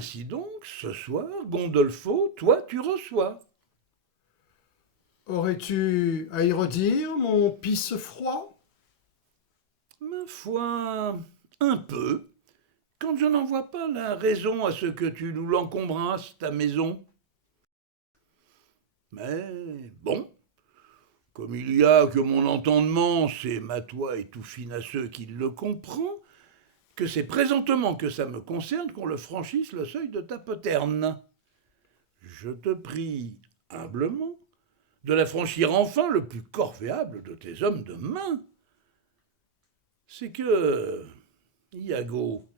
Ainsi donc, ce soir, Gondolfo, toi tu reçois. Aurais-tu à y redire, mon pisse froid? Ma foi, un peu, quand je n'en vois pas la raison à ce que tu nous l'encombrasses, ta maison. Mais bon, comme il y a que mon entendement, c'est ma toi et tout fin à ceux qui le comprend, que c'est présentement que ça me concerne qu'on le franchisse le seuil de ta poterne. Je te prie humblement de la franchir enfin le plus corvéable de tes hommes de main. C'est que, Iago,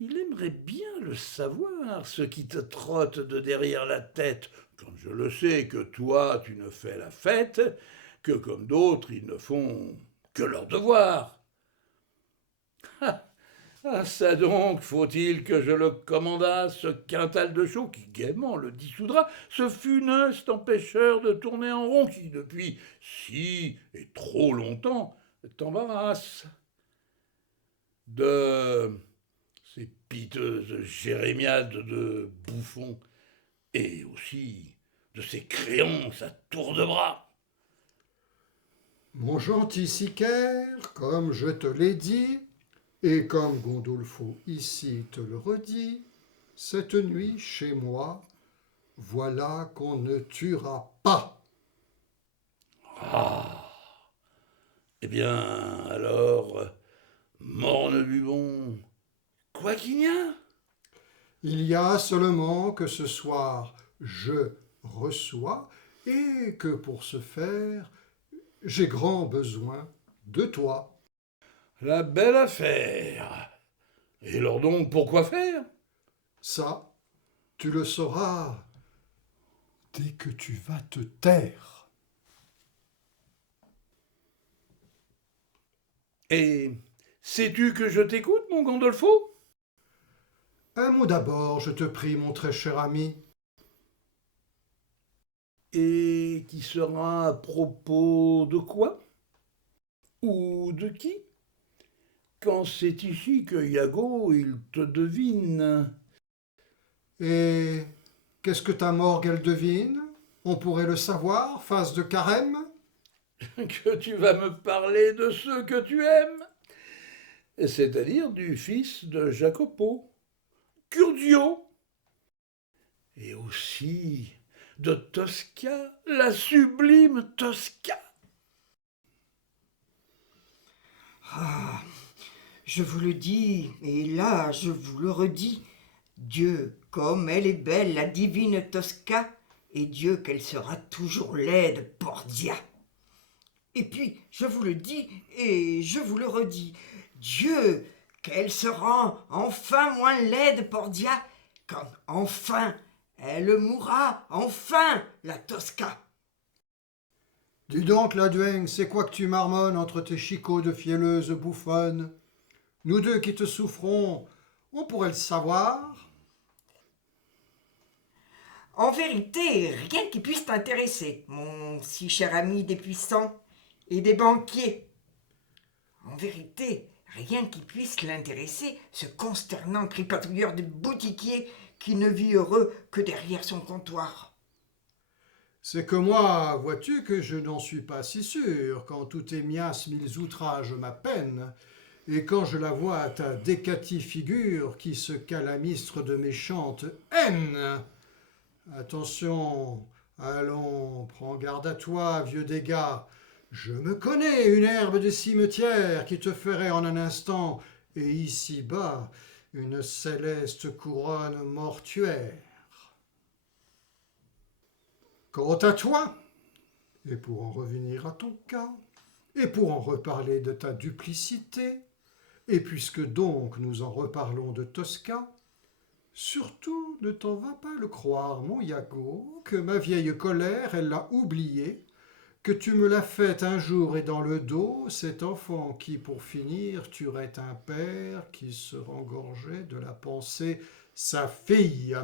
il aimerait bien le savoir, ce qui te trotte de derrière la tête, quand je le sais que toi tu ne fais la fête, que comme d'autres ils ne font que leur devoir. Ah ça donc, faut-il que je le commandasse, ce quintal de chaux qui gaiement le dissoudra, ce funeste empêcheur de tourner en rond qui, depuis si et trop longtemps, t'embarrasse. De ces piteuses jérémiades de bouffons, et aussi de ces créances à tour de bras. Mon gentil Sicaire, comme je te l'ai dit, et comme Gondolfo ici te le redit, cette nuit chez moi, voilà qu'on ne tuera pas. Ah, eh bien, alors, morne bubon, quoi qu'il y a. Il y a seulement que ce soir je reçois, et que pour ce faire, j'ai grand besoin de toi. La belle affaire. Et alors donc, pourquoi faire? Ça, tu le sauras dès que tu vas te taire. Et sais-tu que je t'écoute, mon Gandolfo? Un mot d'abord, je te prie, mon très cher ami. Et qui sera à propos de quoi? Ou de qui? Quand c'est ici que Iago, il te devine. Et qu'est-ce que ta morgue, elle devine? On pourrait le savoir, face de carême? Que tu vas me parler de ceux que tu aimes, c'est-à-dire du fils de Jacopo, Curdio, et aussi de Tosca, la sublime Tosca. Ah, je vous le dis, et là je vous le redis, Dieu, comme elle est belle, la divine Tosca, et Dieu qu'elle sera toujours laide, Pordia. Et puis, je vous le dis, et je vous le redis, Dieu, qu'elle sera enfin moins laide, Pordia, quand enfin elle mourra, enfin, la Tosca. Dis donc, la duègne, c'est quoi que tu marmonnes entre tes chicots de fielleuse bouffonne? Nous deux qui te souffrons, on pourrait le savoir. En vérité, rien qui puisse t'intéresser, mon si cher ami des puissants et des banquiers. En vérité, rien qui puisse l'intéresser, ce consternant tripatouilleur de boutiquier qui ne vit heureux que derrière son comptoir. C'est que moi, vois-tu, que je n'en suis pas si sûr, quand tous tes miasmes, ils outragent ma peine, et quand je la vois à ta décatie figure qui se calamistre de méchante haine. Attention, allons, prends garde à toi, vieux dégât. Je me connais une herbe de cimetière qui te ferait en un instant, et ici-bas, une céleste couronne mortuaire. Quant à toi, et pour en revenir à ton cas, et pour en reparler de ta duplicité, et puisque donc nous en reparlons de Tosca, surtout ne t'en vas pas le croire, mon Iago, que ma vieille colère, elle l'a oublié, que tu me l'as faite un jour et dans le dos, cet enfant qui, pour finir, tuerait un père qui se rengorgeait de la pensée sa fille.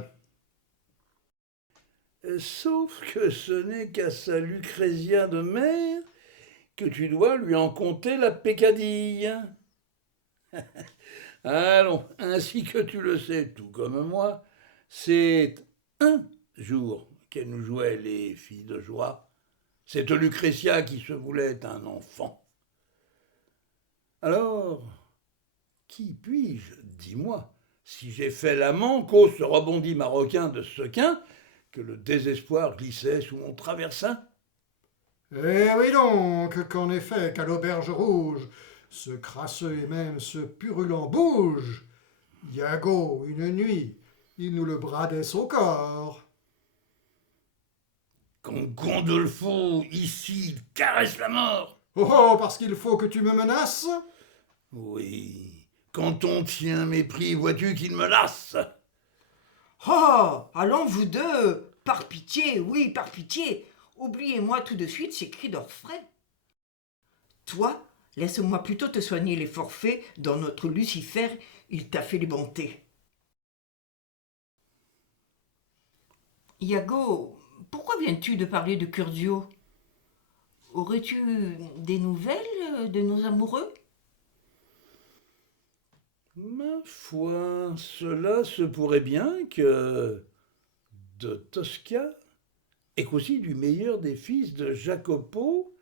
Sauf que ce n'est qu'à sa Lucrétia de mère que tu dois lui en conter la peccadille. Allons, ainsi que tu le sais, tout comme moi, C'est un jour qu'elle nous jouait les filles de joie, cette Lucrétia qui se voulait un enfant. Alors, qui puis-je, dis-moi, si j'ai fait l'amant qu'au ce rebondi marocain de sequin, que le désespoir glissait sous mon traversin? Eh oui donc, qu'en effet, qu'à l'auberge rouge, ce crasseux et même ce purulent bouge. Iago, une nuit, il nous le bradait son corps. Quand Gondolfo, ici, il caresse la mort. Oh oh, parce qu'il faut que tu me menaces? Oui, quand on tient mépris, vois-tu qu'il me lasse. Oh, allons vous deux, par pitié, oui, par pitié, oubliez-moi tout de suite ces cris d'orfraie. Toi, laisse-moi plutôt te soigner les forfaits dont notre Lucifer, il t'a fait les bontés. Iago, pourquoi viens-tu de parler de Curzio? Aurais-tu des nouvelles de nos amoureux? Ma foi, cela se pourrait bien que de Tosca, et qu'aussi du meilleur des fils de Jacopo,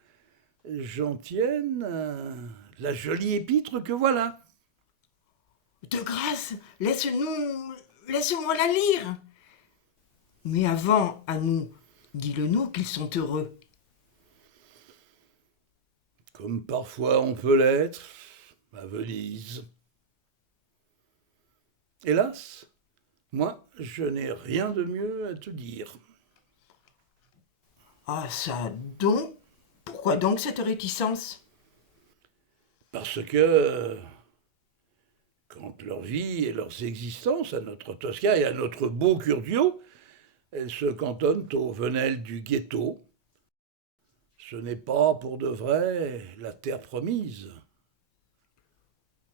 j'en tienne la jolie épître que voilà. De grâce, laisse-moi la lire. Mais avant, à nous, dis-le-nous qu'ils sont heureux. Comme parfois on peut l'être, à Venise. Hélas, moi, je n'ai rien de mieux à te dire. Ah ça donc? Pourquoi donc cette réticence? Parce que, quant leur vie et leurs existences, à notre Tosca et à notre beau Curzio, elles se cantonnent aux venelles du ghetto. Ce n'est pas pour de vrai la terre promise.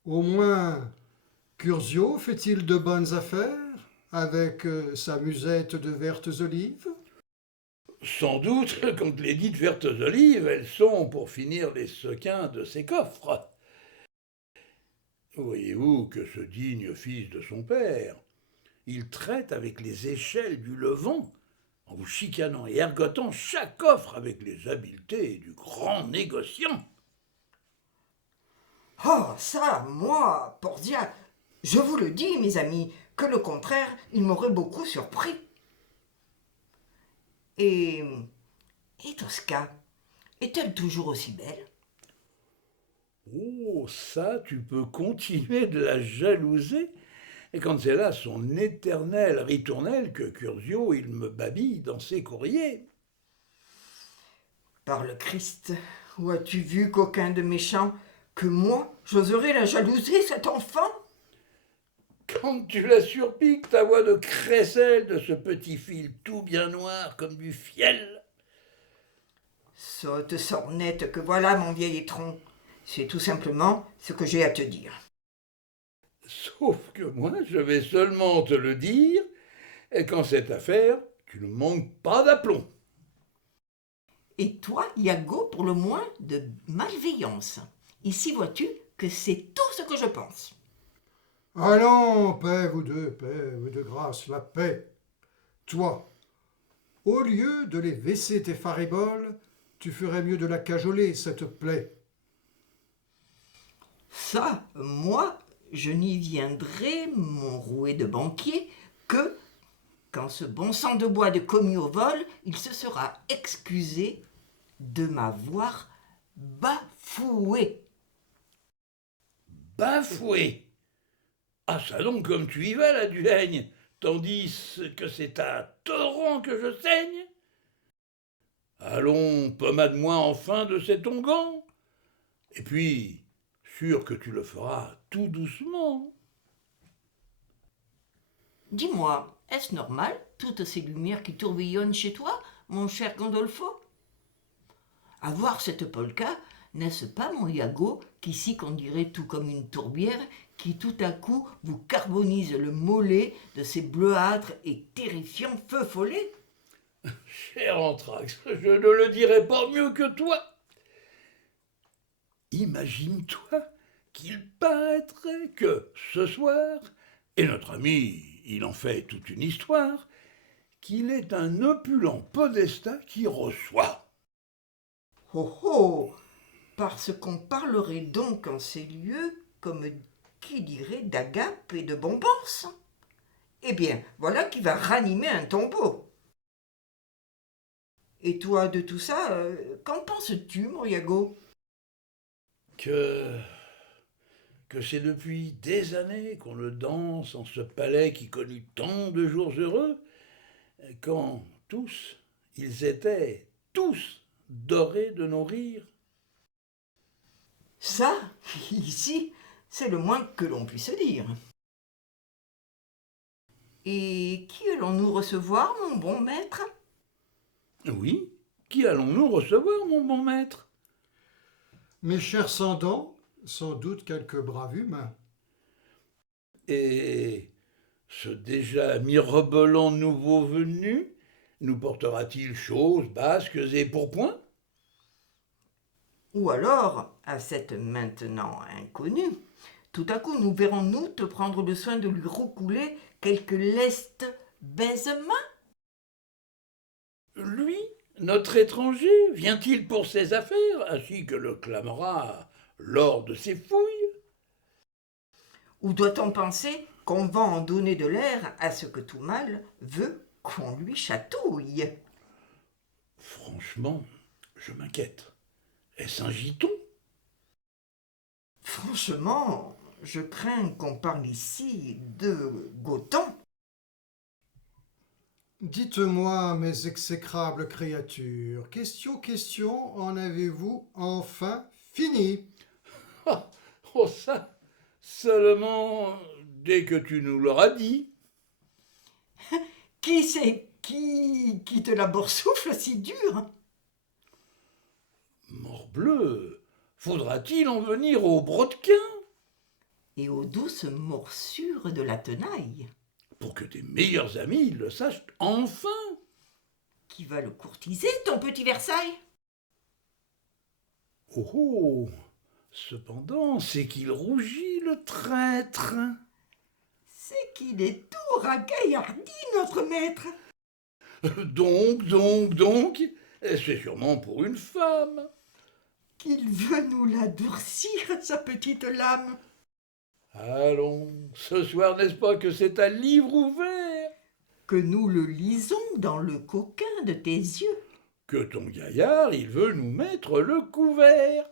Au moins, Curzio fait-il de bonnes affaires avec sa musette de vertes olives? Sans doute, quand les dites vertes olives, elles sont pour finir les sequins de ses coffres. Voyez-vous que ce digne fils de son père, il traite avec les échelles du Levant, en vous chicanant et ergotant chaque offre avec les habiletés du grand négociant. Oh ça, moi, Portia, je vous le dis, mes amis, que le contraire, il m'aurait beaucoup surpris. Et Tosca, est-elle toujours aussi belle? Oh, ça, tu peux continuer de la jalouser. Et quand c'est là son éternelle ritournelle que Curzio, il me babille dans ses courriers. Par le Christ, où as-tu vu, coquin de méchant, que moi, j'oserais la jalouser, cet enfant? Quand tu la surpiques, ta voix de crécelle de ce petit fil tout bien noir comme du fiel. Sotte sornette que voilà, mon vieil étron. C'est tout simplement ce que j'ai à te dire. Sauf que moi, je vais seulement te le dire, et qu'en cette affaire, tu ne manques pas d'aplomb. Et toi, Iago, pour le moins, de malveillance. Ici, vois-tu que c'est tout ce que je pense. Allons, paix, vous deux, de grâce, la paix. Toi, au lieu de les vesser tes fariboles, tu ferais mieux de la cajoler, cette plaie. Ça, moi, je n'y viendrai, mon rouet de banquier, que quand ce bon sang de bois de commis au vol, il se sera excusé de m'avoir bafoué. Bafoué. Ah, ça donc comme tu y vas, la Duègne, tandis que c'est un torrent que je saigne. Allons, pommade-moi enfin de cet onguent. Et puis, sûr que tu le feras tout doucement. Dis-moi, est-ce normal, toutes ces lumières qui tourbillonnent chez toi, mon cher Gandolfo? À voir cette polka, n'est-ce pas, mon Iago, qu'ici qu'on dirait tout comme une tourbière, qui tout à coup vous carbonise le mollet de ces bleuâtres et terrifiants feux follets? Cher Anthrax, je ne le dirai pas mieux que toi. Imagine-toi qu'il paraîtrait que ce soir, et notre ami, il en fait toute une histoire, qu'il est un opulent podestat qui reçoit. Oh oh! Parce qu'on parlerait donc en ces lieux, comme qui dirait, d'agapes et de bonbons. Eh bien, voilà qui va ranimer un tombeau. Et toi, de tout ça, qu'en penses-tu, mon Yago? Que c'est depuis des années qu'on le danse en ce palais qui connut tant de jours heureux, quand tous, ils étaient tous dorés de nos rires. Ça, ici, c'est le moins que l'on puisse dire. Et qui allons-nous recevoir, mon bon maître? Oui, qui allons-nous recevoir, mon bon maître? Mes chers sans sans doute quelques braves humains. Et ce déjà mirobolant nouveau venu nous portera-t-il choses, basques et pourpoints? Ou alors, à cette maintenant inconnue, tout à coup nous verrons-nous te prendre le soin de lui roucouler quelques lestes baisemains? Lui, notre étranger, vient-il pour ses affaires, ainsi que le clamera lors de ses fouilles? Ou doit-on penser qu'on va en donner de l'air à ce que tout mal veut qu'on lui chatouille? Franchement, je m'inquiète. Est-ce un giton? Franchement, je crains qu'on parle ici de Gothon. Dites-moi, mes exécrables créatures, question, en avez-vous enfin fini? Ah, oh ça, seulement dès que tu nous l'auras dit. Qui c'est qui te la boursoufle si dur? Morbleu, faudra-t-il en venir au brodequin Et aux douces morsures de la tenaille, pour que tes meilleurs amis le sachent enfin? qui va le courtiser, ton petit Versailles? Oh oh, cependant, c'est qu'il rougit, le traître. C'est qu'il est tout ragaillardi, notre maître. Donc, c'est sûrement pour une femme. Qu'il veut nous la durcir, sa petite lame. Allons, ce soir, n'est-ce pas que c'est à livre ouvert Que nous le lisons dans le coquin de tes yeux, que ton gaillard, il veut nous mettre le couvert?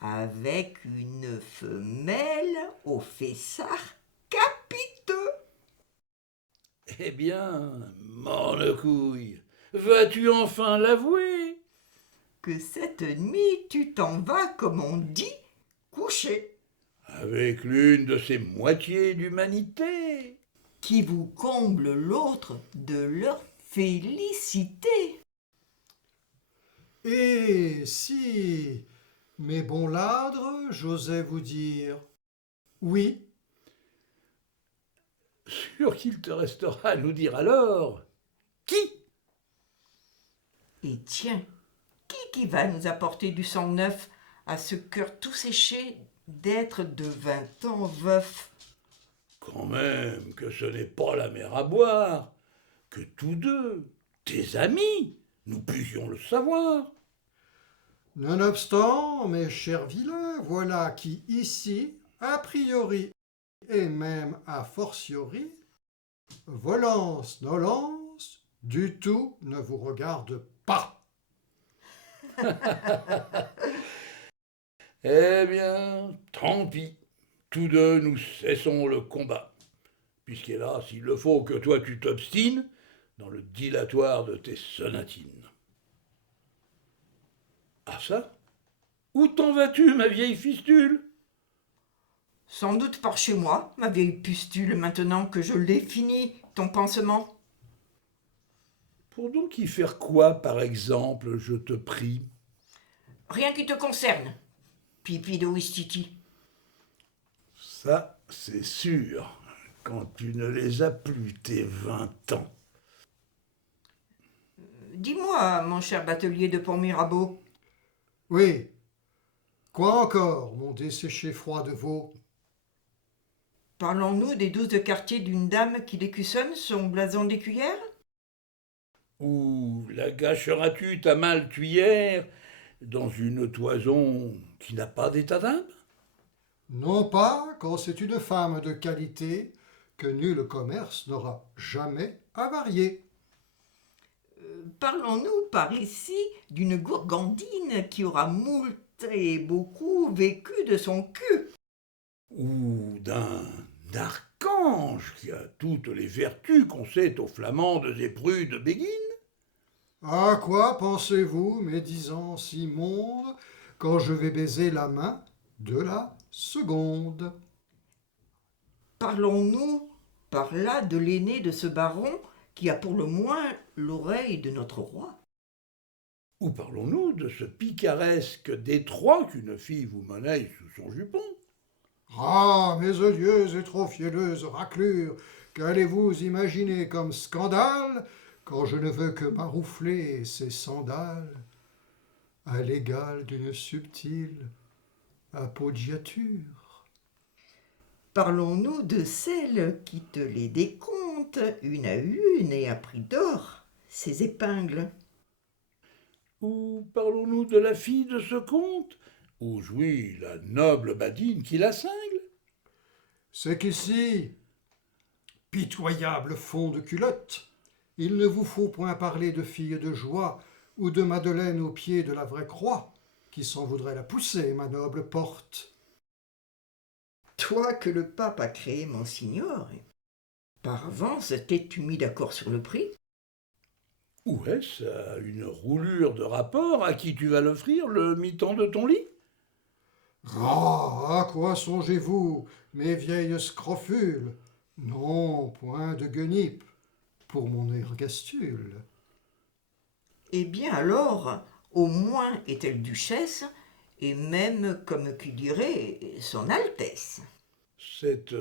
avec une femelle au fessard capiteux. Eh bien, morne-couille, vas-tu enfin l'avouer? Que cette nuit tu t'en vas, comme on dit, coucher, Avec l'une de ces moitiés d'humanité? qui vous comble l'autre de leur félicité. Et si, mes bons ladres, j'osais vous dire oui, Sûr qu'il te restera à nous dire alors. Qui? Et tiens, qui va nous apporter du sang neuf à ce cœur tout séché d'être de 20 ans veuf? Quand même que ce n'est pas la mer à boire, que tous deux, tes amis, nous puissions le savoir. nonobstant, mes chers vilains, voilà qui ici, a priori et même a fortiori, volance nolence, du tout ne vous regarde pas. Eh bien, tant pis, tous deux nous cessons le combat, puisqu'hélas, il le faut que toi tu t'obstines dans le dilatoire de tes sonatines. Ah ça? Où t'en vas-tu, ma vieille fistule? Sans doute par chez moi, ma vieille pustule, maintenant que je l'ai fini, ton pansement. Pour donc y faire quoi, par exemple, je te prie? Rien qui te concerne, pipi de Ouistiti. Ça, c'est sûr, quand tu ne les as plus, tes 20 ans. Dis-moi, mon cher batelier de Pont-Mirabeau, Oui, quoi encore, mon desséché froid de veau? Parlons-nous des 12 quartiers d'une dame qui décussonne son blason d'écuyère? Ou la gâcheras-tu ta malle tuyère dans une toison qui n'a pas d'état d'âme? Non pas quand c'est une femme de qualité que nul commerce n'aura jamais avarié. Parlons-nous par ici d'une gourgandine qui aura moult et beaucoup vécu de son cul? Ou d'un archange qui a toutes les vertus qu'on sait aux flamandes et prudes béguines? À quoi pensez-vous, médisance immonde, quand je vais baiser la main de la seconde? Parlons-nous par là de l'aîné de ce baron qui a pour le moins l'oreille de notre roi? Ou parlons-nous de ce picaresque détroit qu'une fille vous monnaie sous son jupon? Ah, mes odieuses et trop fielleuses raclures, qu'allez-vous imaginer comme scandale quand je ne veux que maroufler ces sandales à l'égal d'une subtile appoggiature? Parlons-nous de celle qui te les décompte une à une et à prix d'or, ses épingles? Ou parlons-nous de la fille de ce comte, où jouit la noble badine qui la cingle? C'est qu'ici, pitoyable fond de culotte, il ne vous faut point parler de fille de joie ou de Madeleine au pied de la vraie croix, qui s'en voudrait la pousser, ma noble porte. Toi que le pape a créé, monsignor, par avance t'es-tu mis d'accord sur le prix? Ou est-ce à une roulure de rapport à qui tu vas l'offrir le mi-temps de ton lit? Ah, à quoi songez-vous, mes vieilles scrofules? Non, point de guenipe, pour mon ergastule. Eh bien alors, au moins est-elle duchesse, et même, comme qui dirait, son Altesse. Cette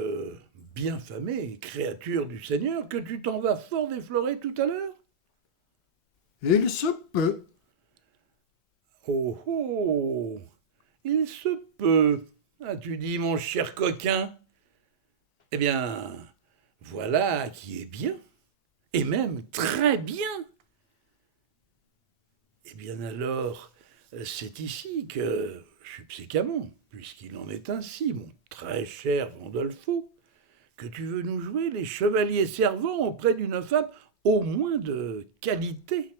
bien famée créature du Seigneur que tu t'en vas fort déflorer tout à l'heure? Il se peut. Oh oh! Il se peut, as-tu dit, mon cher coquin? Eh bien, voilà qui est bien, et même très bien. Eh bien alors, c'est ici que, subséquemment, puisqu'il en est ainsi, mon très cher Vandolfo, que tu veux nous jouer les chevaliers servants auprès d'une femme au moins de qualité.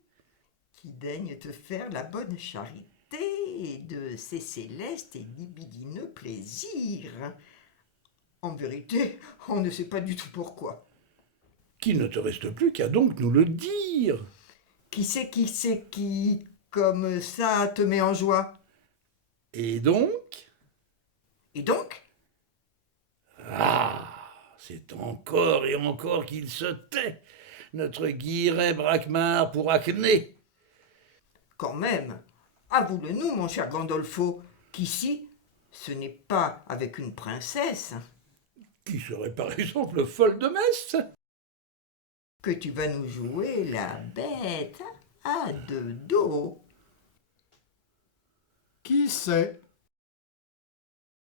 Qui daigne te faire la bonne charité de ces célestes et libidineux plaisirs. En vérité, on ne sait pas du tout pourquoi. Qu'il ne te reste plus qu'à donc nous le dire. Qui, comme ça, te met en joie? Et donc? Et donc? Ah, c'est encore et encore qu'il se tait, notre Guilleret Braquemar pour acné. Quand même, avoue-le-nous, mon cher Gandolfo, qu'ici, ce n'est pas avec une princesse Qui serait par exemple folle de messe? que tu vas nous jouer la bête à deux dos. Qui sait?